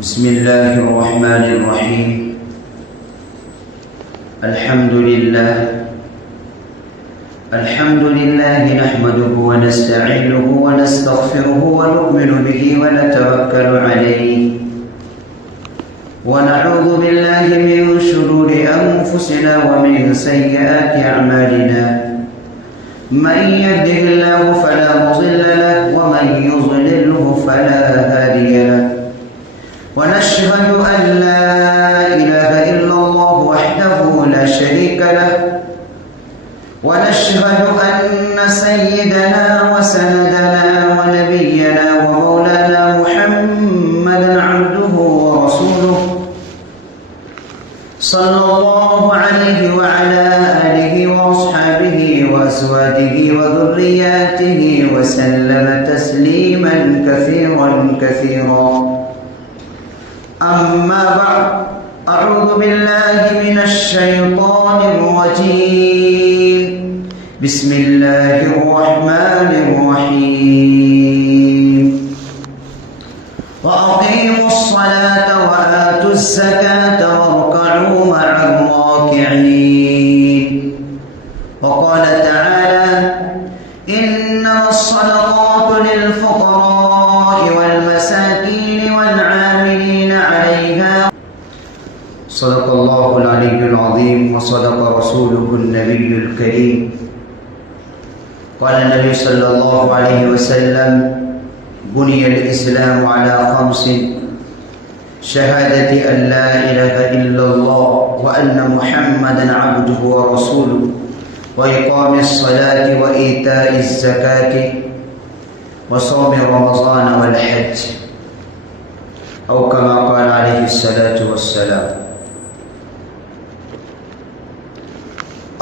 بسم الله الرحمن الرحيم. الحمد لله نحمده ونستعينه ونستغفره ونؤمن به ونتوكل عليه ونعوذ بالله من شرور أنفسنا ومن سيئات أعمالنا. من يهده الله فلا مضل له ومن يضلله فلا هادي له. ونشهد أن لا إله إلا الله وحده لا شريك له. ونشهد أن سيدنا وسندنا ونبينا ومولانا محمدا عبده ورسوله صلى الله عليه وعلى آله وأصحابه وأزواجه وذرياته وسلم تسليما كثيرا كثيرا. أما بعد، أعوذ بالله من الشيطان الرجيم. بسم الله الرحمن الرحيم. وأقيموا الصلاة وآتوا الزكاة واركعوا مع الراكعين. وقال تعالى: إنما الصدقات للفقراء والمساكين والعاملين عليها. صدق الله العلي العظيم وصدق رسوله النبي الكريم. قال النبي صلى الله عليه وسلم: بني الإسلام على 5: شهادة أن لا إله إلا الله وأن محمدا عبده ورسوله وإقام الصلاة وإيتاء الزكاة وصوم رمضان والحج، أو كما قال عليه الصلاة والسلام.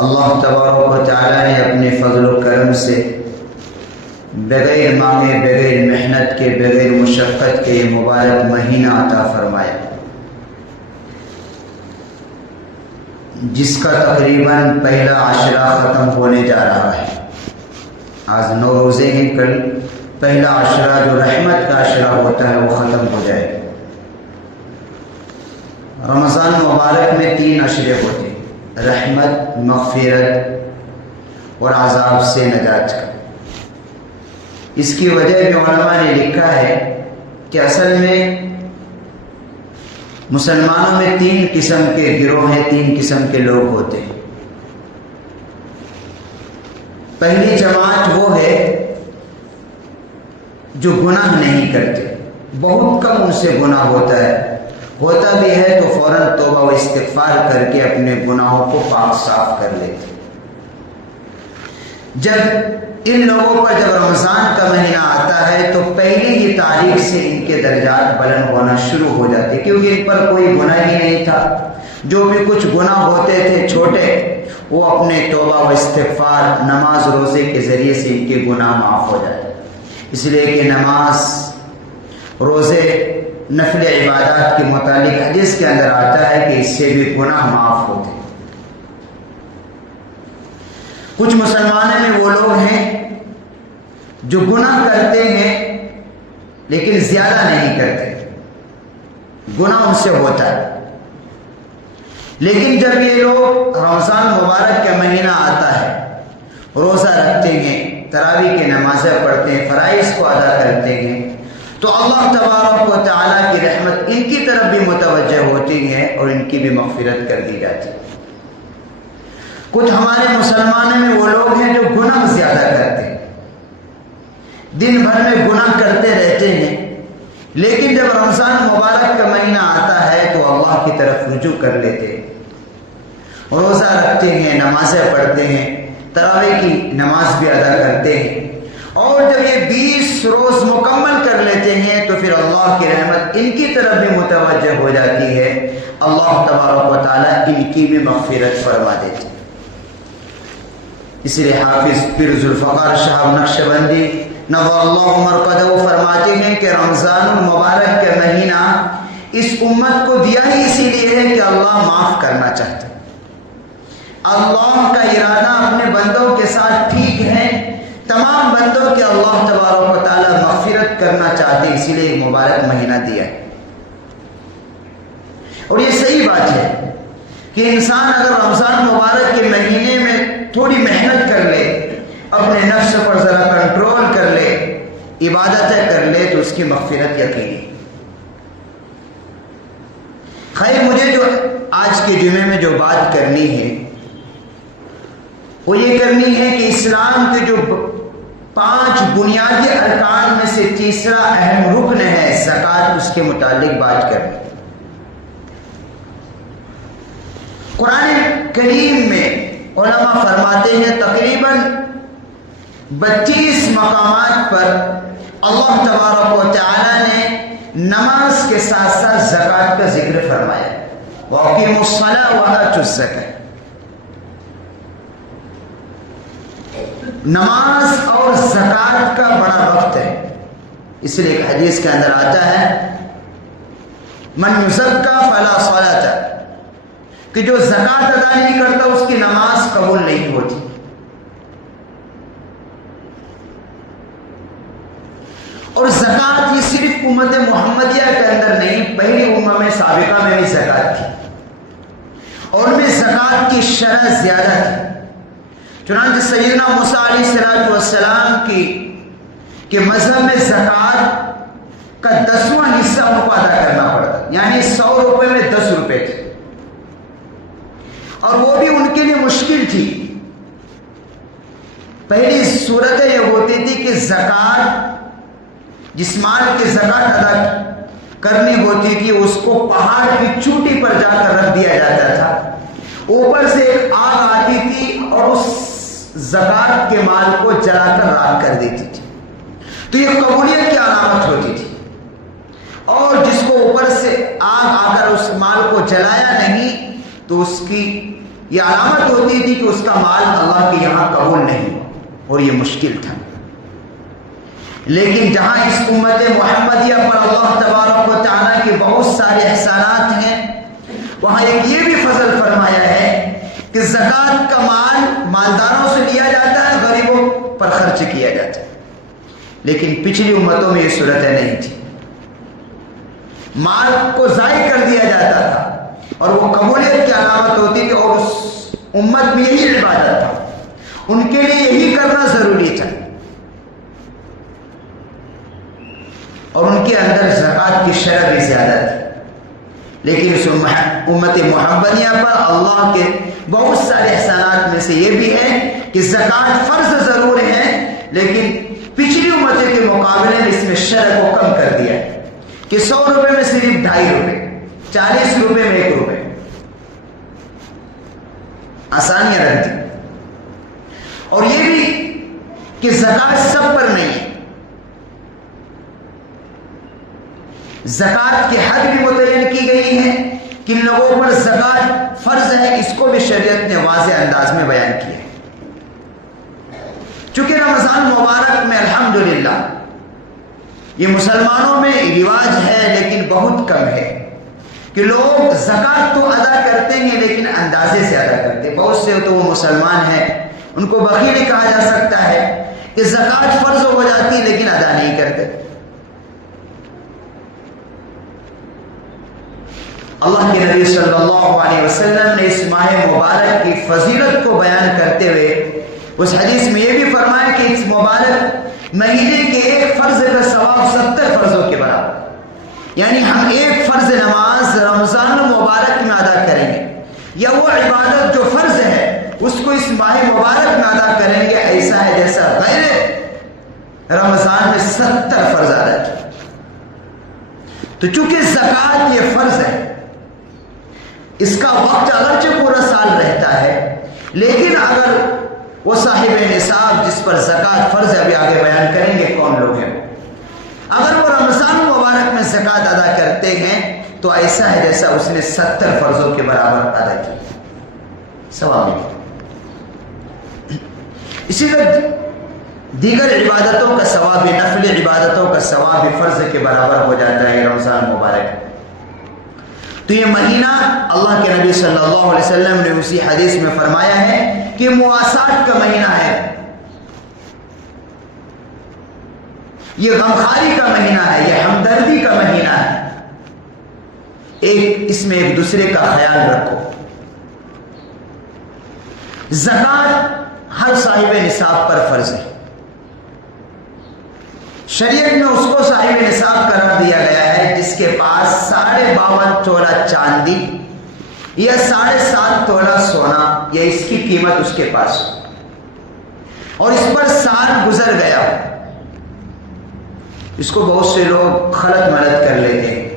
اللہ تبارک و تعالیٰ نے اپنے فضل و کرم سے بغیر مانگے، بغیر محنت کے، بغیر مشقت کے یہ مبارک مہینہ عطا فرمایا، جس کا تقریباً پہلا عشرہ ختم ہونے جا رہا ہے. آج 9 روزے ہیں، کل پہلا عشرہ جو رحمت کا عشرہ ہوتا ہے وہ ختم ہو جائے. رمضان مبارک میں 3 عشرے ہوتے ہیں: رحمت، مغفرت اور عذاب سے نجات کا. اس کی وجہ بھی علماء نے لکھا ہے کہ اصل میں مسلمانوں میں 3 قسم کے گروہ ہیں، 3 قسم کے لوگ ہوتے ہیں. پہلی جماعت وہ ہے جو گناہ نہیں کرتے، بہت کم ان سے گناہ ہوتا ہے بھی ہے تو فوراً توبہ و استغفار کر کے اپنے گناہوں کو پاک صاف کر لیتے. جب ان لوگوں پر جب رمضان کا مہینہ آتا ہے تو پہلی ہی تاریخ سے ان کے درجات بلند ہونا شروع ہو جاتے، کیونکہ ان پر کوئی گناہ ہی نہیں تھا. جو بھی کچھ گناہ ہوتے تھے چھوٹے، وہ اپنے توبہ و استغفار، نماز روزے کے ذریعے سے ان کے گناہ معاف ہو جاتے. اس لیے کہ نماز، روزے، نفل عبادات کے متعلق حدیث کے اندر آتا ہے کہ اس سے بھی گناہ معاف ہوتے. کچھ مسلمانوں میں وہ لوگ ہیں جو گناہ کرتے ہیں لیکن زیادہ نہیں کرتے، گناہ ان سے ہوتا ہے. لیکن جب یہ لوگ رمضان مبارک کا مہینہ آتا ہے، روزہ رکھتے ہیں، تراویح کی نمازیں پڑھتے ہیں، فرائض کو ادا کرتے ہیں، تو اللہ تبارک و تعالیٰ کی رحمت ان کی طرف بھی متوجہ ہوتی ہے اور ان کی بھی مغفرت کر دی جاتی ہے. کچھ ہمارے مسلمانوں میں وہ لوگ ہیں جو گناہ زیادہ کرتے ہیں، دن بھر میں گناہ کرتے رہتے ہیں، لیکن جب رمضان مبارک کا مہینہ آتا ہے تو اللہ کی طرف رجوع کر لیتے ہیں، روزہ رکھتے ہیں، نمازیں پڑھتے ہیں، تراویح کی نماز بھی ادا کرتے ہیں، اور جب یہ 20 روز مکمل کر لیتے ہیں تو پھر اللہ کی رحمت ان کی طرف بھی متوجہ ہو جاتی ہے. اللہ تبارک و تعالیٰ ان کی بھی مغفرت فرما دیتے. اس لیے حافظ پیر ذوالفقار صاحب نقشبندی نور اللہ مرقدہ فرماتے ہیں کہ رمضان المبارک کا مہینہ اس امت کو دیا ہی اسی لیے ہے کہ اللہ معاف کرنا چاہتا ہے. اللہ کا ارادہ اپنے بندوں کے ساتھ ٹھیک ہے، تمام بندوں کے اللہ تبارک و تعالیٰ مغفرت کرنا چاہتے ہیں، اسی لیے مبارک مہینہ دیا ہے. اور یہ صحیح بات ہے کہ انسان اگر رمضان مبارک کے مہینے میں تھوڑی محنت کر لے، اپنے نفس پر ذرا کنٹرول کر لے، عبادتیں کر لے، تو اس کی مغفرت یقینی۔ خیر، مجھے جو آج کے جمعے میں جو بات کرنی ہے وہ یہ کرنی ہے کہ اسلام کے جو 5 بنیادی ارکان میں سے تیسرا اہم رکن ہے زکوٰۃ، اس کے متعلق بات کرنی۔ قرآن کریم میں علماء فرماتے ہیں تقریباً 32 مقامات پر اللہ تبارک و تعالی نے نماز کے ساتھ ساتھ زکوٰۃ کا ذکر فرمایا۔ وَأَقِیمُوا الصَّلَاةَ وَآتُوا الزَّکَاةَ، نماز اور زکوٰۃ کا بڑا وقت ہے، اس لیے ایک حدیث کے اندر آتا ہے من یزکا فلا صلاۃ، کہ جو زکوٰۃ ادا نہیں کرتا اس کی نماز قبول نہیں ہوتی۔ اور زکوٰۃ یہ صرف امت محمدیہ کے اندر نہیں، پہلی امم سابقہ میں بھی زکوٰۃ تھی، اور ان میں زکوٰۃ کی شرح زیادہ تھی۔ چنانچہ سیدنا موسیٰ علیہ السلام کی مذہب میں زکوٰۃ کا 10واں حصہ ان کو ادا کرنا پڑتا، یعنی 100 روپے میں 10 روپے تھے، اور وہ بھی ان کے لیے مشکل تھی۔ پہلی صورت یہ ہوتی تھی کہ زکوٰۃ، جس مال کی زکوٰۃ ادا کرنی ہوتی تھی اس کو پہاڑ کی چوٹی پر جا کر رکھ دیا جاتا تھا، اوپر سے ایک آگ آتی تھی اور اس زکوٰۃ کے مال کو جلا کر راکھ کر دیتی تھی، تو یہ قبولیت کی علامت ہوتی تھی۔ اور جس کو اوپر سے آگ آ کر اس مال کو جلایا نہیں تو اس کی یہ علامت ہوتی تھی کہ اس کا مال اللہ کے یہاں قبول نہیں، اور یہ مشکل تھا۔ لیکن جہاں اس امت محمدیہ پر اللہ تبارک و تعالیٰ کے بہت سارے احسانات ہیں، وہاں ایک یہ بھی فضل فرمایا ہے کہ زکوٰۃ کا مال مالداروں سے لیا جاتا ہے، غریبوں پر خرچ کیا جاتا ہے۔ لیکن پچھلی امتوں میں یہ صورتیں نہیں تھی، مال کو ضائع کر دیا جاتا تھا اور وہ قبولیت کی علامت ہوتی تھی، اور اس امت میں یہی عبادت تھا، ان کے لیے یہی کرنا ضروری تھا، اور ان کے اندر زکوٰۃ کی شرح بھی زیادہ تھی۔ لیکن اس امت محمدیہ پر اللہ کے بہت سارے احسانات میں سے یہ بھی ہے کہ زکوٰۃ فرض ضرور ہے، لیکن پچھلی امتوں کے مقابلے میں اس میں شرح کو کم کر دیا ہے کہ 100 روپے میں صرف 2.5 روپے، 40 روپے میں 1 روپے، آسانیاں رکھ دی۔ اور یہ بھی کہ زکوٰۃ سب پر نہیں ہے، زکوٰۃ کی حد بھی متعین کی گئی ہے، کن لوگوں پر زکوٰۃ فرض ہے، اس کو بھی شریعت نے واضح انداز میں بیان کیا۔ چونکہ رمضان مبارک میں الحمدللہ یہ مسلمانوں میں رواج ہے لیکن بہت کم ہے کہ لوگ زکوٰۃ تو ادا کرتے ہیں لیکن اندازے سے ادا کرتے۔ بہت سے تو وہ مسلمان ہیں، ان کو بخیل کہا جا سکتا ہے کہ زکوٰۃ فرض ہو جاتی لیکن ادا نہیں کرتے۔ اللہ کے نبی صلی اللہ علیہ وسلم نے اس ماہ مبارک کی فضیلت کو بیان کرتے ہوئے اس حدیث میں یہ بھی فرمایا کہ اس مبارک مہینے کے ایک فرض کا ثواب 70 فرضوں کے برابر، یعنی ہم ایک فرض نماز رمضان مبارک میں ادا کریں گے، یا وہ عبادت جو فرض ہے اس کو اس ماہ مبارک میں ادا کریں گے، ایسا ہے جیسا غیر رمضان میں 70 فرض ادا کیے۔ تو چونکہ زکوٰۃ یہ فرض ہے، اس کا وقت اگرچہ پورا سال رہتا ہے، لیکن اگر وہ صاحب نصاب جس پر زکوٰۃ فرض ہے، ابھی آگے بیان کریں گے کون لوگ ہیں، اگر وہ رمضان مبارک میں زکوٰۃ ادا کرتے ہیں تو ایسا ہے جیسا اس نے 70 فرضوں کے برابر ادا کی، ثواب۔ اسی طرح دیگر عبادتوں کا ثواب، نفل عبادتوں کا ثواب فرض کے برابر ہو جاتا ہے رمضان مبارک۔ تو یہ مہینہ اللہ کے نبی صلی اللہ علیہ وسلم نے اسی حدیث میں فرمایا ہے کہ مواسات کا مہینہ ہے، یہ غمخواری کا مہینہ ہے، یہ ہمدردی کا مہینہ ہے۔ اس میں ایک دوسرے کا خیال رکھو۔ زکوٰۃ ہر صاحب نصاب پر فرض ہے۔ شریعت میں اس کو صاحب نصاب قرار دیا گیا ہے جس کے پاس 52.5 تولہ چاندی یا 7.5 تولہ سونا یا اس کی قیمت اس کے پاس ہو اور اس پر سال گزر گیا ہو۔ اس کو بہت سے لوگ خلط ملط کر لیتے ہیں،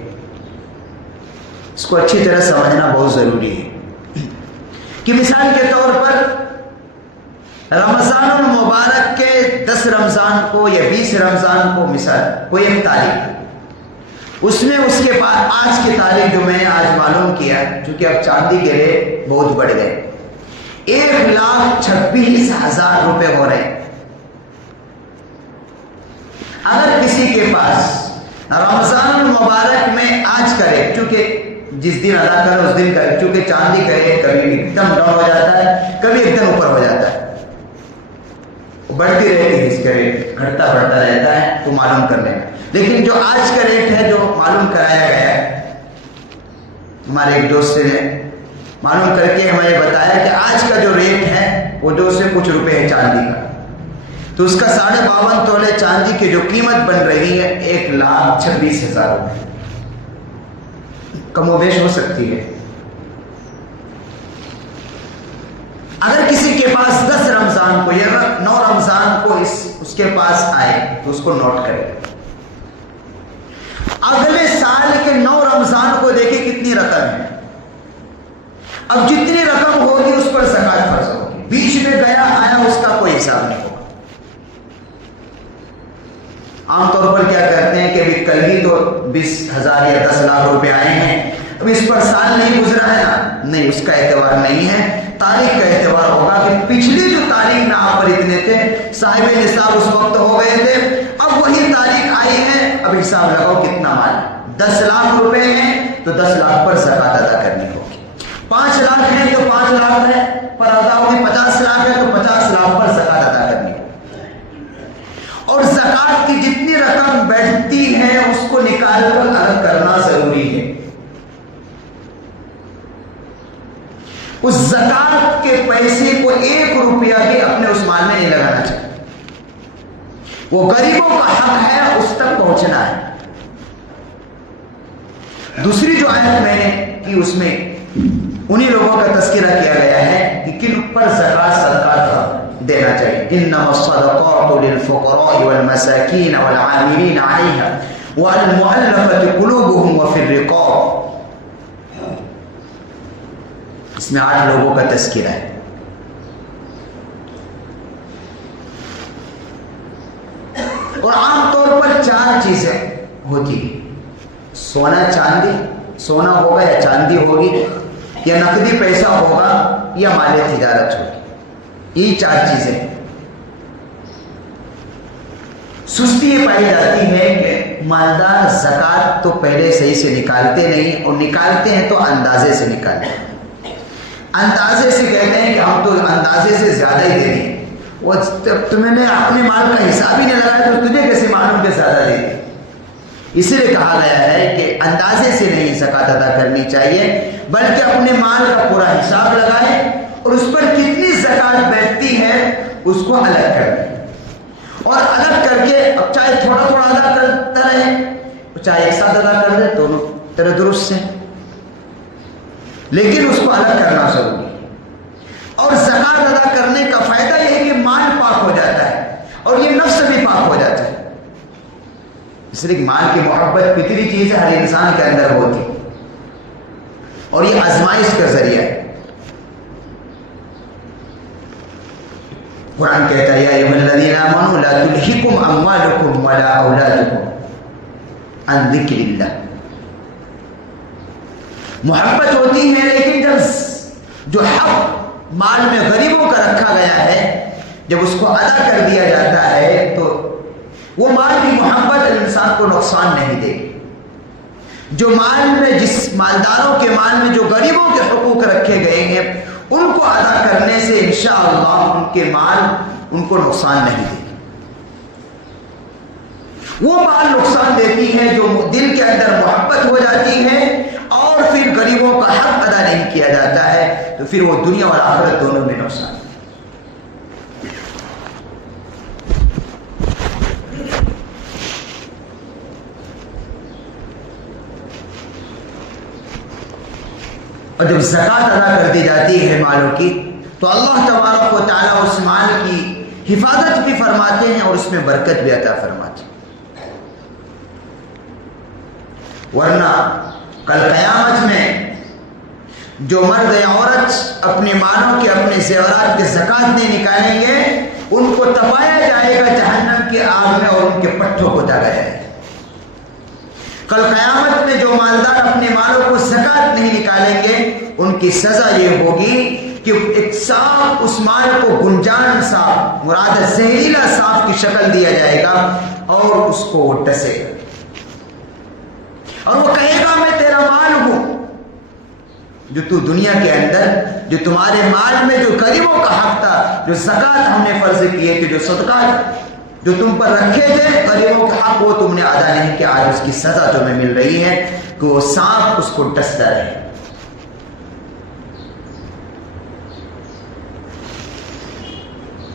اس کو اچھی طرح سمجھنا بہت ضروری ہے کہ مثال کے طور پر رمضان المبارک کے 10 رمضان کو یا 20 رمضان کو مثال کوئی ایک تاریخ، اس میں اس کے بعد آج کی تاریخ جو میں نے آج معلوم کیا، چونکہ اب چاندی کے ریٹ بہت بڑھ گئے، 1,26,000 روپے ہو رہے ہیں۔ اگر کسی کے پاس رمضان المبارک میں آج کا ریٹ، چونکہ جس دن ادا کرے اس دن کا، چونکہ چاندی کا ریٹ کبھی ایک دم ڈاؤن ہو جاتا ہے، کبھی ایک دم اوپر ہو جاتا ہے، بڑھتی رہتی ہے، اس کا ریٹ گھٹتا بڑھتا رہتا ہے، تو معلوم کر لینا۔ لیکن جو آج کا ریٹ ہے جو معلوم کرایا گیا ہے، ہمارے ایک دوست نے معلوم کر کے ہمیں بتایا کہ آج کا جو ریٹ ہے وہ 2 سے کچھ روپے ہے چاندی کا، تو اس کا 52.5 تولے چاندی کی جو قیمت بن رہی ہے 1,26,000 روپے، کم و بیش ہو سکتی ہے۔ اگر کسی کے پاس 10 رمضان کو یا 9 رمضان کو اس کے پاس آئے تو اس کو نوٹ کرے، اگلے سال کے 9 رمضان کو دیکھیں کتنی رقم ہے، اب جتنی رقم ہوگی اس پر زکوٰۃ فرض ہوگی، بیچ میں گیا آیا اس کا کوئی حساب نہیں ہوگا۔ عام طور پر کیا کرتے ہیں کہ ابھی کل ہی تو 20,000 یا 10 لاکھ روپے آئے ہیں، اب اس پر سال نہیں گزرا ہے نا، نہیں، اس کا اعتبار نہیں ہے، تاریخ کا اعتبار ہوگا کہ پچھلی جو تاریخ میں آپ پر اتنے تھے، صاحب نصاب اس وقت ہو گئے تھے، اب وہی تاریخ آئی ہے، اب حساب لگاؤ کتنا مال ہے، 10 لاکھ روپے ہیں تو 10 لاکھ پر زکوٰۃ ادا کرنی ہوگی، 5 لاکھ ہیں تو 5 لاکھ ہے پر ادا ہوگی، 50 لاکھ ہے تو 50 لاکھ پر زکوٰۃ ادا کرنی ہوگی۔ اور زکوٰۃ کی جتنی رقم بیٹھتی ہے اس کو نکال کر الگ کرنا ضروری ہے۔ اس زکوٰۃ کے پیسے کو 1 روپیہ بھی اپنے اس مال میں نہیں لگانا چاہیے، وہ غریبوں کا حق ہے، اس تک پہنچنا ہے۔ دوسری جو آیت میں نے کی اس میں انہی لوگوں کا تذکرہ کیا گیا ہے کہ کن پر زکوٰۃ صدقات دینا چاہیے۔ انما الصدقات للفقراء والمساکین والعاملین علیہا والمؤلفۃ قلوبهم وفی الرقاب، اس میں 8 لوگوں کا تذکرہ ہے۔ اور عام طور پر 4 چیزیں ہوتی ہیں، سونا چاندی، سونا ہوگا یا چاندی ہوگی یا نقدی پیسہ ہوگا یا مال تجارت ہوگی، یہ 4 چیزیں۔ سستی یہ پائی جاتی ہے کہ مالدار زکوٰۃ تو پہلے صحیح سے نکالتے نہیں، اور نکالتے ہیں تو اندازے سے نکالتے ہیں، اندازے سے کہتے ہیں کہ ہم تو اندازے سے زیادہ ہی دے دیں، وہ تمہیں نے اپنے مال کا حساب ہی نہیں لگایا تو تجھے کیسے معلوم کہ زیادہ دے دیں۔ اس لیے کہا گیا ہے کہ اندازے سے نہیں زکوٰۃ ادا کرنی چاہیے، بلکہ اپنے مال کا پورا حساب لگائے اور اس پر کتنی زکوٰۃ بیٹھتی ہے اس کو الگ کر دیں، اور الگ کر کے اب چاہے تھوڑا تھوڑا ادا کرتا رہے چاہے ایک ساتھ ادا کر دے، دونوں طرح درست سے، لیکن اس کو الگ کرنا ضروری ہے۔ اور زکوٰۃ ادا کرنے کا فائدہ یہ ہے کہ مال پاک ہو جاتا ہے اور یہ نفس بھی پاک ہو جاتا ہے، اس لیے مال کی محبت فطری چیز ہے، ہر انسان کے اندر ہوتی، اور یہ آزمائش کا ذریعہ ہے۔ قرآن کہتا ہے یا ایھا الذین آمنوا لا تلہکم اموالکم ولا اولادکم عن ذکر اللہ، محبت ہوتی ہے، لیکن جب جو حق مال میں غریبوں کا رکھا گیا ہے جب اس کو ادا کر دیا جاتا ہے تو وہ مال کی محبت انسان کو نقصان نہیں دے گی۔ جو مال میں جس مالداروں کے مال میں جو غریبوں کے حقوق رکھے گئے ہیں ان کو ادا کرنے سے انشاءاللہ ان کے مال ان کو نقصان نہیں دے گی۔ وہ مال نقصان دیتی ہے جو دل کے اندر محبت ہو جاتی ہے اور تو پھر وہ دنیا اور آخرت دونوں میں نقصان. اور جب زکوٰۃ ادا کر دی جاتی ہے مالوں کی تو اللہ تبارک و تعالیٰ اس مال کی حفاظت بھی فرماتے ہیں اور اس میں برکت بھی عطا فرماتے ہیں. ورنہ کل قیامت میں جو مرد یا عورت اپنے مالوں کے اپنے زیورات کے زکوٰۃ نہیں نکالیں گے ان کو تپایا جائے گا جہنم کی آگ میں اور ان کے پٹھوں کو داغا جائے گا. کل قیامت میں جو مالدار اپنے مالوں کو زکوٰۃ نہیں نکالیں گے ان کی سزا یہ ہوگی کہ ایک سانپ اس مال کو گنجان سانپ مراد زہریلا سانپ کی شکل دیا جائے گا اور اس کو وہ ڈسے گا اور وہ کہے گا میں تیرا مال ہوں. جو تو دنیا کے اندر جو تمہارے مال میں جو غریبوں کا حق تھا, جو زکوٰۃ ہم نے فرض کیے تھے, جو صدقات جو تم پر رکھے تھے غریبوں کا حق, وہ تم نے ادا نہیں کیا. آج اس کی سزا تمہیں مل رہی ہے کہ وہ سانپ اس کو ڈستا رہے.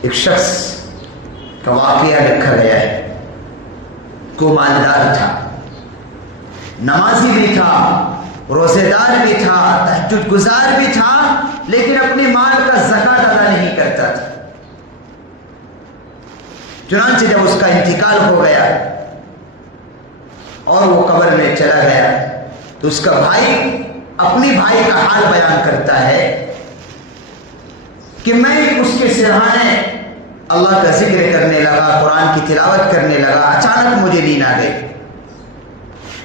ایک شخص کا واقعہ لکھا گیا ہے کہ وہ مالدار تھا, نمازی بھی تھا, روزے دار بھی تھا, تہجد گزار بھی تھا, لیکن اپنے مال کا زکوٰۃ ادا نہیں کرتا تھا. چنانچہ جب اس کا انتقال ہو گیا اور وہ قبر میں چلا گیا تو اس کا بھائی اپنی بھائی کا حال بیان کرتا ہے کہ میں اس کے سرہانے اللہ کا ذکر کرنے لگا, قرآن کی تلاوت کرنے لگا, اچانک مجھے نیند آ گئی.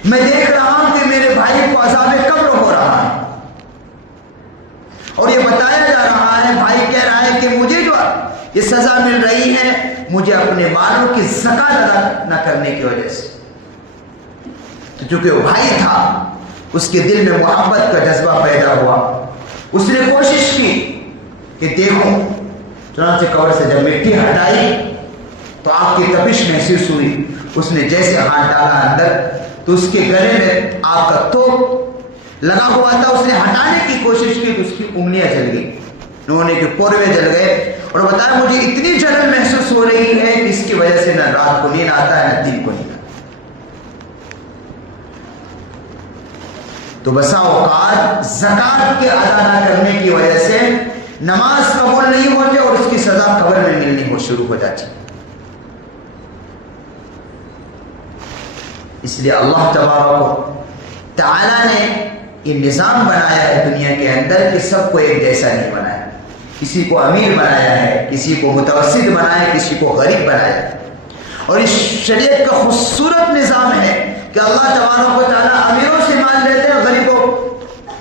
میں دیکھ رہا ہوں کہ میرے بھائی کو عذاب قبر ہو رہا ہے اور یہ بتایا جا رہا ہے, بھائی کہہ رہا ہے کہ مجھے جو یہ سزا مل رہی ہے مجھے اپنے مالوں کی زکوٰۃ ادا نہ کرنے کی وجہ سے. تو چونکہ وہ بھائی تھا اس کے دل میں محبت کا جذبہ پیدا ہوا, اس نے کوشش کی کہ دیکھوں. چنانچہ قبر سے جب مٹی ہٹائی تو آگ کی تپش محسوس ہوئی. اس نے جیسے ہاتھ ڈالا اندر تو اس کے گلے میں آگ کا توپ لگا ہوا تھا. اس نے ہٹانے کی کوشش کی تو اس کی انگلیاں جل گئی, انہوں کے پورے جل گئے اور بتایا مجھے اتنی جلن محسوس ہو رہی ہے کہ اس کی وجہ سے نہ رات کو نیند آتا ہے نہ دن کو نیند آتا. تو بسا اوقات زکوٰۃ کے ادا نہ کرنے کی وجہ سے نماز قبول نہیں ہوتی اور اس کی سزا قبر میں ملنی ہو شروع ہو جاتی. اس لیے اللہ تبارک و تعالیٰ نے یہ نظام بنایا ہے دنیا کے اندر کہ سب کو ایک جیسا نہیں بنایا. کسی کو امیر بنایا ہے, کسی کو متوسط بنایا ہے, کسی کو غریب بنایا ہے. اور اس شریعت کا خوبصورت نظام ہے کہ اللہ تبارک و تعالیٰ امیروں سے مال لیتے ہیں, غریبوں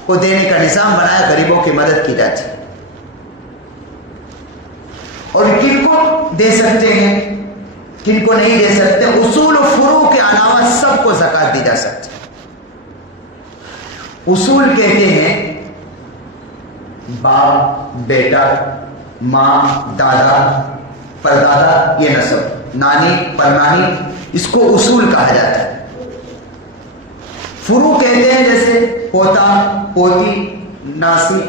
کو دینے کا نظام بنایا, غریبوں کی مدد کی جاتی ہے. اور کن کو دے سکتے ہیں کن کو نہیں دے سکتے, اصول و فروع کے علاوہ سب کو زکوٰۃ دی جا سکتی. اصول کہتے ہیں باپ, بیٹا, ماں, دادا, پردادا, یہ نسب, نانی, پرنانی, اس کو اصول کہا جاتا ہے. فروع کہتے ہیں جیسے پوتا, پوتی, ناسی,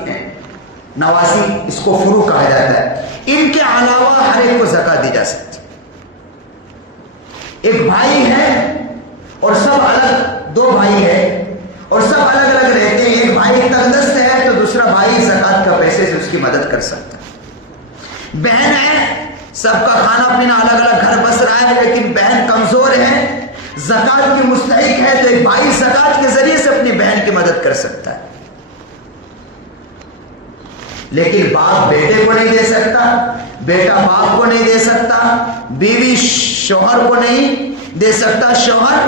نواسی, اس کو فروع کہا جاتا ہے. ان کے علاوہ ہر ایک کو زکوٰۃ دی جا سکتی. ایک بھائی ہے اور سب الگ, دو بھائی ہیں اور سب الگ الگ رہتے ہیں. ایک بھائی تندرست ہے تو دوسرا بھائی زکوٰۃ کا پیسے سے اس کی مدد کر سکتا ہے. بہن ہے, سب کا کھانا پینا الگ الگ گھر بس رہا ہے, لیکن بہن کمزور ہے, زکوٰۃ کی مستحق ہے, تو ایک بھائی زکوٰۃ کے ذریعے سے اپنی بہن کی مدد کر سکتا ہے. لیکن باپ بیٹے کو نہیں دے سکتا, بیٹا باپ کو نہیں دے سکتا, بیوی شوہر کو نہیں دے سکتا, شوہر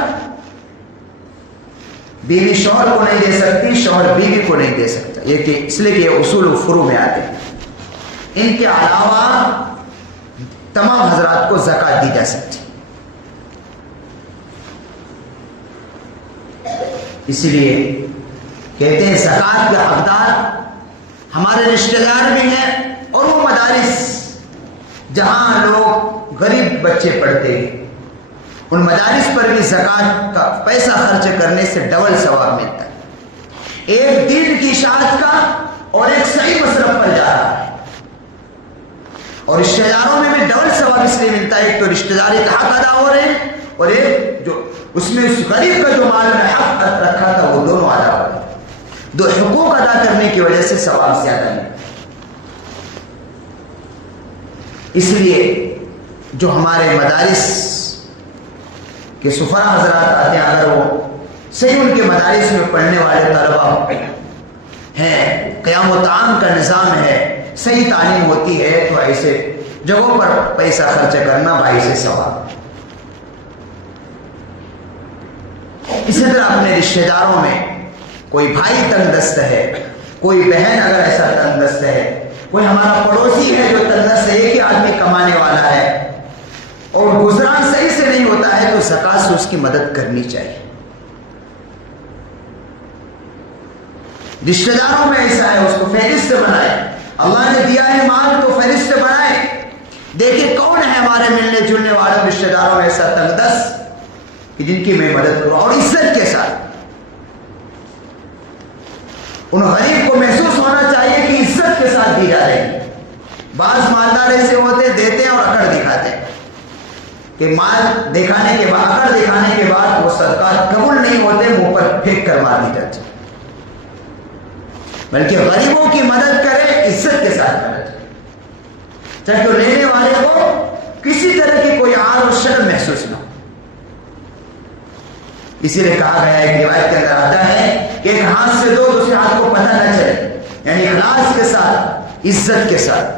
بیوی شوہر کو نہیں دے سکتی, شوہر بیوی کو نہیں دے سکتا. یہ کہ اس لیے کہ یہ اصول و فروع میں آتے ہیں. ان کے علاوہ تمام حضرات کو زکوٰۃ دی جا سکتی. اس لیے کہتے ہیں زکوٰۃ کے حقدار ہمارے رشتہ دار بھی ہیں اور وہ مدارس جہاں لوگ غریب بچے پڑھتے ہیں ان مدارس پر بھی زکوٰۃ کا پیسہ خرچ کرنے سے ڈبل ثواب ملتا ہے. ایک دین کی اشاعت کا اور ایک صحیح مصرف پر جا رہا ہے. اور رشتہ داروں میں بھی ڈبل ثواب اس لیے ملتا ہے، ایک تو رشتہ داری کا حق ادا ہو رہے ہیں، اور ایک جو اس میں اس غریب کا جو مال میں حق رکھا تھا وہ دونوں ادا ہو رہے ہیں. دو حقوق ادا کرنے کی وجہ سے ثواب زیادہ نہیں. اس لیے جو ہمارے مدارس کے سفراء حضرات آتے ہیں، اگر وہ صحیح ان کے مدارس میں پڑھنے والے طلبا ہیں، قیام و طعام کا نظام ہے، صحیح تعلیم ہوتی ہے، تو ایسے جگہوں پر پیسہ خرچ کرنا باعث ثواب. اسی طرح اپنے رشتہ داروں میں کوئی بھائی تنگ دست ہے، کوئی بہن اگر ایسا تنگ دست ہے، کوئی ہمارا پڑوسی ہے جو تنگ دست ہے، ایک ہی آدمی کمانے والا ہے اور گزران صحیح سے نہیں ہوتا ہے، تو زکات سے اس کی مدد کرنی چاہیے. رشتہ داروں میں ایسا ہے، اس کو فہرست بنائے. اللہ نے دیا ہے مال تو فہرست بنائے، دیکھیں کون ہے ہمارے ملنے جلنے والوں رشتہ داروں میں ایسا تنگ دست کہ جن کی میں مدد کروں، اور عزت کے ساتھ. ان غریب کو محسوس ہونا چاہیے کہ عزت کے ساتھ دی جا رہی ہے. بعض مالدار ایسے ہوتے دیتے ہیں اور اکڑ دکھاتے ہیں کہ مال دکھانے کے بعد، اکڑ دکھانے کے بعد وہ صدقات قبول نہیں ہوتے، منہ پر پھینک کر مار دی جاتی. بلکہ غریبوں کی مدد کرے، عزت کے ساتھ مدد کرے، تاکہ لینے والے کو کسی طرح کی کوئی عار و شرم محسوس نہ ہو. اسی لیے کہا گیا ہے، ایک روایت کے اندر آتا ہے کہ ایک ہاتھ سے دو، دوسرے ہاتھ کو پتہ نہ چلے، یعنی اخلاص کے ساتھ، عزت کے ساتھ.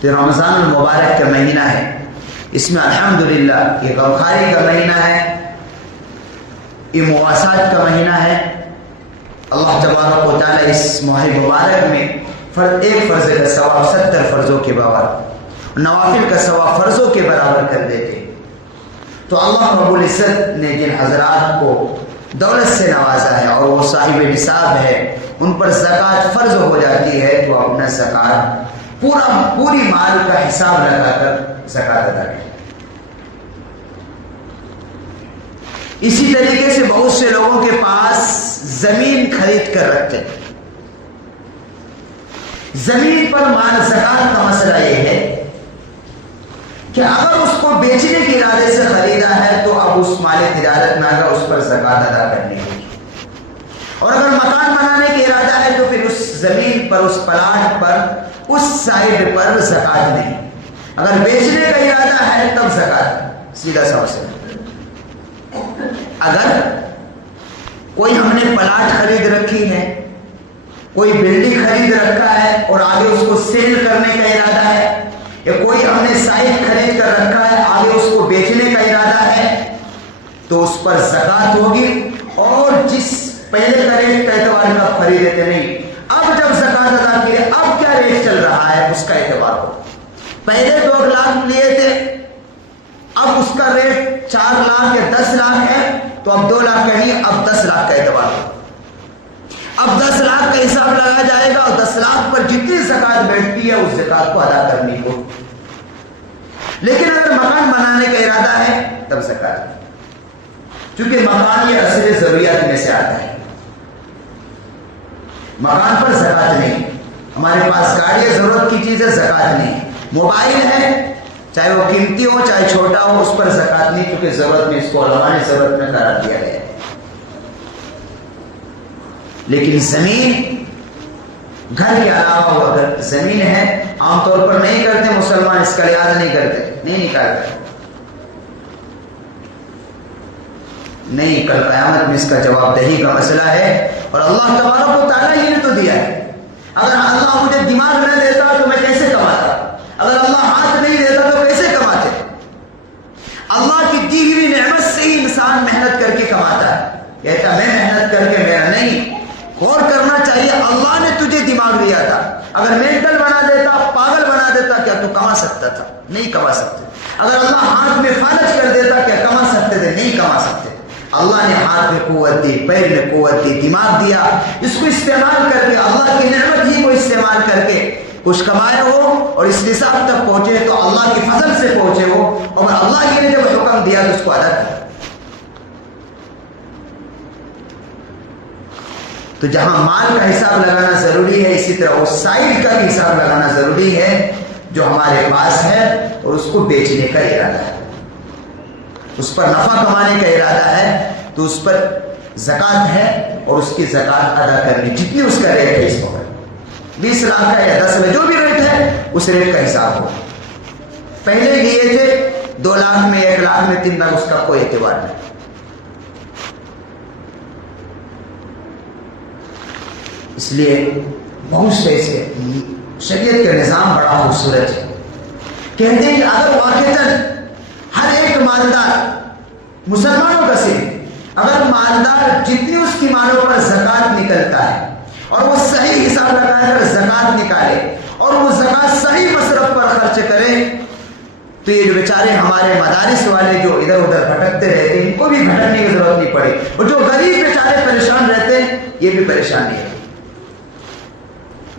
تو رمضان المبارک کا مہینہ ہے، اس میں الحمدللہ یہ غمخواری کا مہینہ ہے، یہ مواسات کا مہینہ ہے. اللہ تبارک و تعالیٰ اس ماہ مبارک میں ایک فرض کا ثواب 70 فرضوں کے برابر، نوافل کا ثواب فرضوں کے برابر کر دیتے. تو اللہ رب العزت نے جن حضرات کو دولت سے نوازا ہے اور وہ صاحب نصاب ہے، ان پر زکوٰۃ فرض ہو جاتی ہے، تو اپنا زکوٰۃ پوری مال کا حساب لگا کر زکوٰۃ ادا کریں. اسی طریقے سے بہت سے لوگوں کے پاس زمین خرید کر رکھتے ہیں. زمین پر مال زکوٰۃ کا مسئلہ یہ ہے کہ اگر اس کو بیچنے کے ارادے سے خریدا ہے تو اب اس مال تجارت میں اگر اس پر زکوٰۃ ادا کرنی ہوگی، اور اگر مکان بنانے کا ارادہ ہے تو پھر اس زمین پر، اس پلاٹ پر، اس سائڈ پر زکوٰۃ نہیں. اگر بیچنے کا ارادہ ہے تب زکوٰۃ. سیدھا سا مسئلہ. اگر کوئی ہم نے پلاٹ خرید رکھی ہے، کوئی بلڈنگ خرید رکھا ہے اور آگے اس کو سیل کرنے کا ارادہ ہے، یا کوئی ہم نے سائٹ خرید کر رکھا ہے آگے اس کو بیچنے کا ارادہ ہے، تو اس پر زکوٰۃ ہوگی. اور جس پہلے کا ریٹ کا اعتبار کا خریدے تھے نہیں، اب جب زکوٰۃ ادا کی ہے اب کیا ریٹ چل رہا ہے اس کا اعتبار ہو. پہلے 2 لاکھ لیے تھے، اب اس کا ریٹ 4 لاکھ یا 10 لاکھ ہے، تو اب 2 لاکھ کا نہیں، اب 10 لاکھ کا اعتبار ہو. اب 10 لاکھ کا حساب لگا جائے گا اور 10 لاکھ پر جتنی زکوٰۃ بیٹھتی ہے اس زکوٰۃ کو ادا کرنی ہو. لیکن اگر مکان بنانے کا ارادہ ہے تب زکوٰۃ، چونکہ مکان یہ اصل ضروریات میں سے آتا ہے. مکان پر زکوٰۃ نہیں. ہمارے پاس گاڑی ضرورت کی چیز ہے، زکوٰۃ نہیں. موبائل ہے، چاہے وہ قیمتی ہو چاہے چھوٹا ہو، اس پر زکوٰۃ نہیں، کیونکہ ضرورت میں، اس کو علماء نے ضرورت میں قرار دیا گیا. لیکن زمین، گھر کے علاوہ وہ اگر زمین ہے، عام طور پر نہیں کرتے مسلمان، اس کا لحاظ نہیں کرتے، نہیں نکالتے. نہیں، کل قیامت میں اس کا جواب دہی کا مسئلہ ہے، اور اللہ تبارک و تعالیٰ ہی نے تو دیا ہے. اگر اللہ مجھے دماغ نہ دیتا تو میں کیسے کماتا؟ اگر اللہ ہاتھ نہیں دیتا تو کیسے کماتے؟ اللہ کی دی ہوئی نعمت سے ہی انسان محنت کر کے کماتا ہے. کہتا میں محنت کر کے میرا نہیں. غور کرنا چاہیے، اللہ نے تجھے دماغ دیا تھا، اگر مینٹل بنا دیتا، پاگل بنا دیتا، کیا تو کما سکتا تھا؟ نہیں کما سکتے. اگر اللہ ہاتھ میں فالج کر دیتا، کیا کما سکتے تھے؟ نہیں کما سکتے. اللہ نے ہاتھ میں قوت دی، پیر میں قوت دی، دماغ دیا، اس کو استعمال کر کے، اللہ کی نعمت ہی کو استعمال کر کے کچھ کمائے ہو اور اس نصاب تک پہنچے تو اللہ کی فضل سے پہنچے ہو، اور اللہ نے جب حکم دیا تو اس کو ادا کر. تو جہاں مال کا حساب لگانا ضروری ہے، اسی طرح اس سائل کا بھی حساب لگانا ضروری ہے جو ہمارے پاس ہے اور اس کو بیچنے کا ارادہ ہے، اس پر نفع کمانے کا ارادہ ہے، تو اس پر زکوٰۃ ہے اور اس کی زکوٰۃ ادا کرنی، جتنی اس کا ریٹ ہے، اس وقت 20 لاکھ کا یا 10 لاکھ جو بھی ریٹ ہے اس ریٹ کا حساب ہو۔ پہلے لیے تھے 2 لاکھ میں، 1 لاکھ میں، 3 لاکھ، اس کا کوئی اعتبار نہیں۔ اس لیے بہت سے ایسے شریعت کا نظام بڑا خوبصورت ہے، کہتے ہیں کہ اگر واقعتاً ہر ایک مالدار مسلمانوں کا صرف اگر مالدار جتنی اس کی مالوں پر زکوٰۃ نکلتا ہے اور وہ صحیح حساب لگا کر زکوٰۃ نکالے اور وہ زکوٰۃ صحیح مصرف پر خرچ کرے، تو یہ جو بیچارے ہمارے مدارس والے جو ادھر ادھر بھٹکتے رہتے ہیں ان کو بھی بھٹکنے کی ضرورت نہیں پڑے، اور جو غریب بیچارے پریشان رہتے ہیں یہ بھی پریشان نہیں ہے۔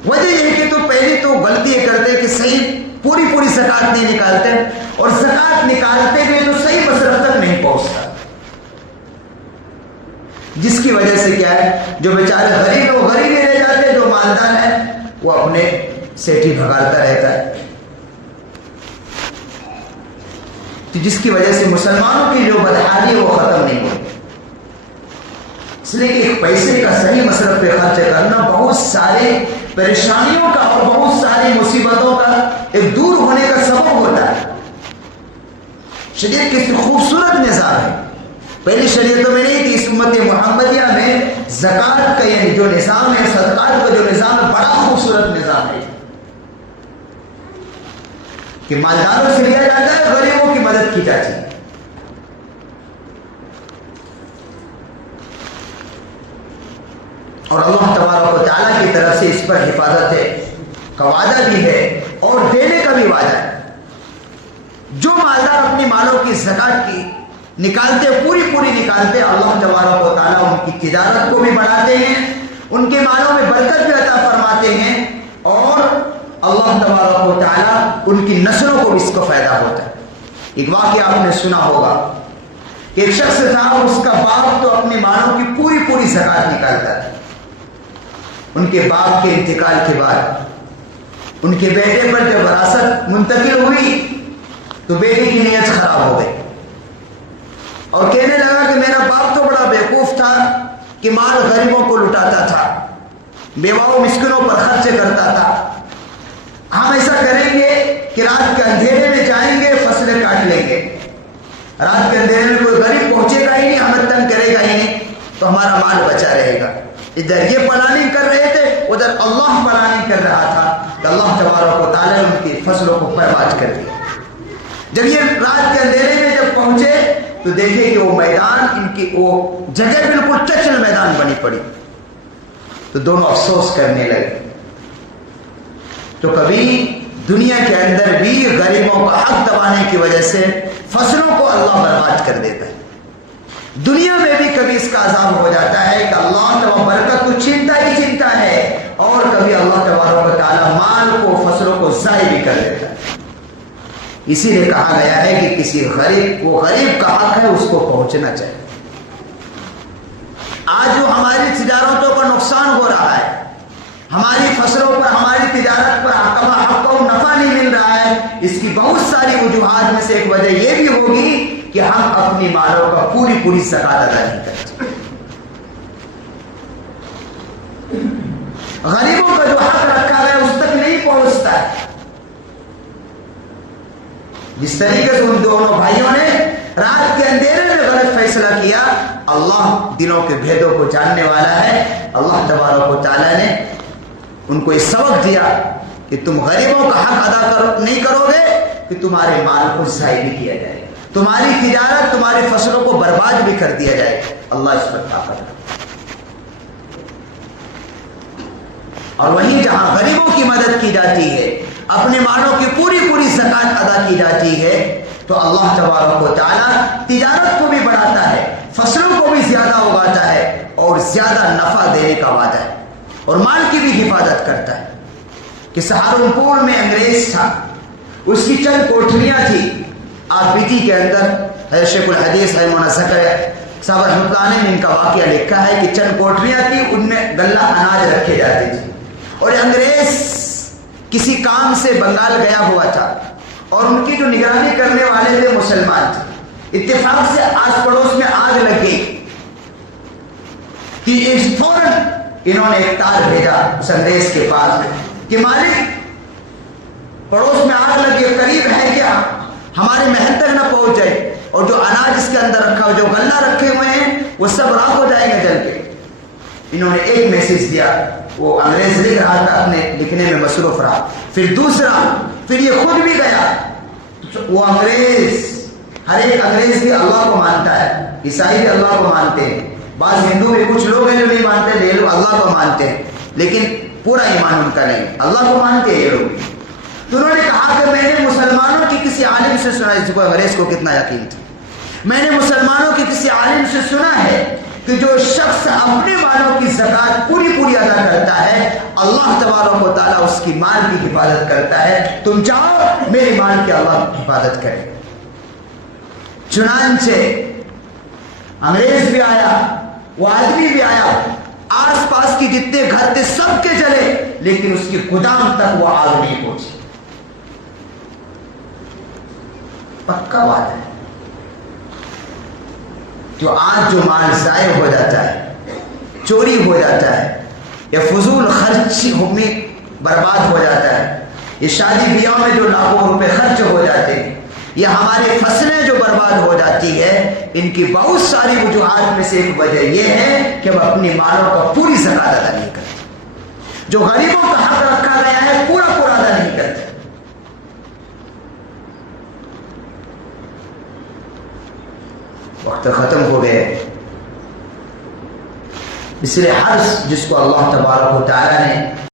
وجہ یہ ہے کہ تو پہلی تو غلطی یہ کرتے کہ صحیح پوری زکوٰۃ نہیں نکالتے، اور زکوٰۃ نکالتے ہوئے تو صحیح مصرف تک نہیں پہنچتا، جس کی وجہ سے کیا ہے جو بیچارے غریب ہیں وہ غریب ہی رہ جاتے ہیں، جو مالدار ہے وہ اپنے سیٹھی بھگاتا رہتا ہے، تو جس کی وجہ سے مسلمانوں کی جو بدحالی ہے وہ ختم نہیں ہوئی۔ اس لیے کہ ایک پیسے کا صحیح مصرف پہ خرچ کرنا بہت سارے پریشانیوں کا اور بہت ساری مصیبتوں کا ایک دور ہونے کا سبب ہوتا ہے۔ شریعت کس خوبصورت نظام ہے، پہلی شریعتوں میں نہیں تھی، اس امت محمدیہ میں زکوٰۃ کا یعنی جو نظام ہے، صدقات کا جو نظام ہے، بڑا خوبصورت نظام ہے کہ مالداروں سے لیا جاتا ہے، غریبوں کی مدد کی جاتی ہے۔ اور اللہ تبارک و تعالیٰ کی طرف سے اس پر حفاظت کا وعدہ بھی ہے اور دینے کا بھی وعدہ ہے۔ جو مالدار اپنی مالوں کی زکوٰۃ کی نکالتے پوری نکالتے، اللہ تبارک و تعالیٰ ان کی تجارت کو بھی بڑھاتے ہیں، ان کے مالوں میں برکت بھی عطا فرماتے ہیں، اور اللہ تبارک و تعالیٰ ان کی نسلوں کو بھی اس کو فائدہ ہوتا ہے۔ ایک واقعہ آپ نے سنا ہوگا کہ ایک شخص تھا، اس کا باپ تو اپنے مالوں کی پوری زکوٰۃ نکالتا تھا۔ ان کے باپ کے انتقال کے بعد ان کے بیٹے پر جب وراثت منتقل ہوئی تو بیٹے کی نیت خراب ہو گئی اور کہنے لگا کہ میرا باپ تو بڑا بیوقوف تھا کہ مال غریبوں کو لٹاتا تھا، بیواؤں مسکینوں پر خرچ کرتا تھا، ہم ایسا کریں گے کہ رات کے اندھیرے میں جائیں گے، فصلیں کاٹ لیں گے، رات کے اندھیرے میں کوئی غریب پہنچے گا ہی نہیں، ہمیں تنگ کرے گا ہی نہیں، تو ہمارا مال بچا رہے گا۔ ادھر یہ پلاننگ کر رہے تھے، ادھر اللہ پلاننگ کر رہا تھا کہ اللہ تبارک و تعالیٰ نے ان کی فصلوں کو برباد کر دیا۔ جب یہ رات کے اندھیرے میں جب پہنچے تو دیکھے کہ وہ میدان، ان کی وہ جگہ بالکل چچل میدان بنی پڑی، تو دونوں افسوس کرنے لگے۔ تو کبھی دنیا کے اندر بھی غریبوں کا حق دبانے کی وجہ سے فصلوں کو اللہ برباد کر دیتا ہے، دنیا میں بھی کبھی اس کا عذاب ہو جاتا ہے کہ اللہ تبارک برکت کو چھینتا ہی چھینتا ہے، اور کبھی اللہ تبارک و تعالیٰ مال کو، فصلوں کو ضائع بھی کر دیتا ہے۔ اسی لیے کہا گیا ہے کہ کسی غریب کو، غریب کا حق ہے اس کو پہنچنا چاہیے۔ آج جو ہماری تجارتوں کا نقصان ہو رہا ہے، ہماری فصلوں پر، ہماری تجارت پر حق و نفع نہیں مل رہا ہے، اس کی بہت ساری وجوہات میں سے ایک وجہ یہ بھی ہوگی کہ ہم اپنی مالوں کا پوری زکوٰۃ ادا نہیں کرتے۔ غریبوں کا جو حق رکھا گیا اس تک نہیں پہنچتا ہے۔ جس طریقے سے ان دونوں بھائیوں نے رات کے اندھیرے میں غلط فیصلہ کیا، اللہ دلوں کے بھیدوں کو جاننے والا ہے، اللہ تبارک و تعالیٰ نے ان کو یہ سبق دیا کہ تم غریبوں کا حق ادا نہیں کرو گے کہ تمہارے مال کو ضائع بھی کیا جائے گا، تمہاری تجارت، تمہاری فصلوں کو برباد بھی کر دیا جائے گا۔ اللہ اس پر طاقت ہے۔ اور وہیں جہاں غریبوں کی مدد کی جاتی ہے، اپنے مالوں کی پوری زکوٰۃ ادا کی جاتی ہے، تو اللہ تبارک و تعالیٰ تجارت کو بھی بڑھاتا ہے، فصلوں کو بھی زیادہ اگاتا ہے اور زیادہ نفع دینے کا وعدہ ہے، اور مال کی بھی حفاظت کرتا ہے۔ کہ سہارنپور میں انگریز تھا، اس کی چند کوٹھریاں تھی، آبیتی کے اندر ہے، شیخ الحدیث ہے، منظر صاحب رحمۃ اللہ نے ان کا واقعہ لکھا ہے کہ چند کوٹریاں تھیں، ان میں غلہ اناج رکھے جاتے تھے، اور انگریز کسی کام سے بنگال گیا ہوا تھا اور ان کی جو نگرانی کرنے والے تھے مسلمان تھے۔ اتفاق سے آس پڑوس میں آگ لگ گئی کہ فوراً انہوں نے ایک تار بھیجا اس انگریز کے پاس کہ مالک پڑوس میں آگ لگی، قریب ہے کیا، ہمارے محل تک نہ پہنچ جائے اور جو اناج اس کے اندر رکھا ہو، جو غلہ رکھے ہوئے ہیں وہ سب راکھ ہو جائیں گے جل کے۔ انہوں نے ایک میسج دیا، وہ انگریز لکھ رہا تھا، اپنے لکھنے میں مصروف رہا، پھر دوسرا، پھر یہ خود بھی گیا۔ وہ انگریز، ہر ایک انگریز بھی اللہ کو مانتا ہے، عیسائی بھی اللہ کو مانتے ہیں، بعض ہندو بھی کچھ لوگ ہیں جو نہیں مانتے، یہ لوگ اللہ کو مانتے ہیں لیکن پورا ایمان ان کا نہیں، اللہ کو مانتے ہیں یہ لوگ۔ تو انہوں نے کہا کہ میں نے مسلمانوں کی کسی عالم سے سنا، اس کو انگریز کو کتنا یقین تھا، میں نے مسلمانوں کی کسی عالم سے سنا ہے کہ جو شخص اپنے مالوں کی زکات پوری ادا کرتا ہے، اللہ تبارک و تعالیٰ اس کی مال کی حفاظت کرتا ہے، تم چاہو میرے مال کی اللہ حفاظت کرے۔ چنانچہ انگریز بھی آیا، وہ آدمی بھی آیا، آس پاس کی جتنے گھر تھے سب کے جلے، لیکن اس کی گودام تک وہ آگ نہیں پہنچی۔ پکا بات ہے، جو آج جو مال ضائع ہو جاتا ہے، چوری ہو جاتا ہے، یا فضول خرچ میں برباد ہو جاتا ہے، یہ شادی بیاہ میں جو لاکھوں روپے خرچ ہو جاتے ہیں، یا ہماری فصلیں جو برباد ہو جاتی ہے، ان کی بہت ساری وجوہات میں سے ایک وجہ یہ ہے کہ ہم اپنی مالوں کا پوری زکات ادا نہیں کرتے، جو غریبوں کا حق رکھا گیا ہے پورا ادا نہیں کرتے۔ وقت ختم ہو گئے، اس لیے ہر جس کو اللہ تبارک و تعالیٰ نے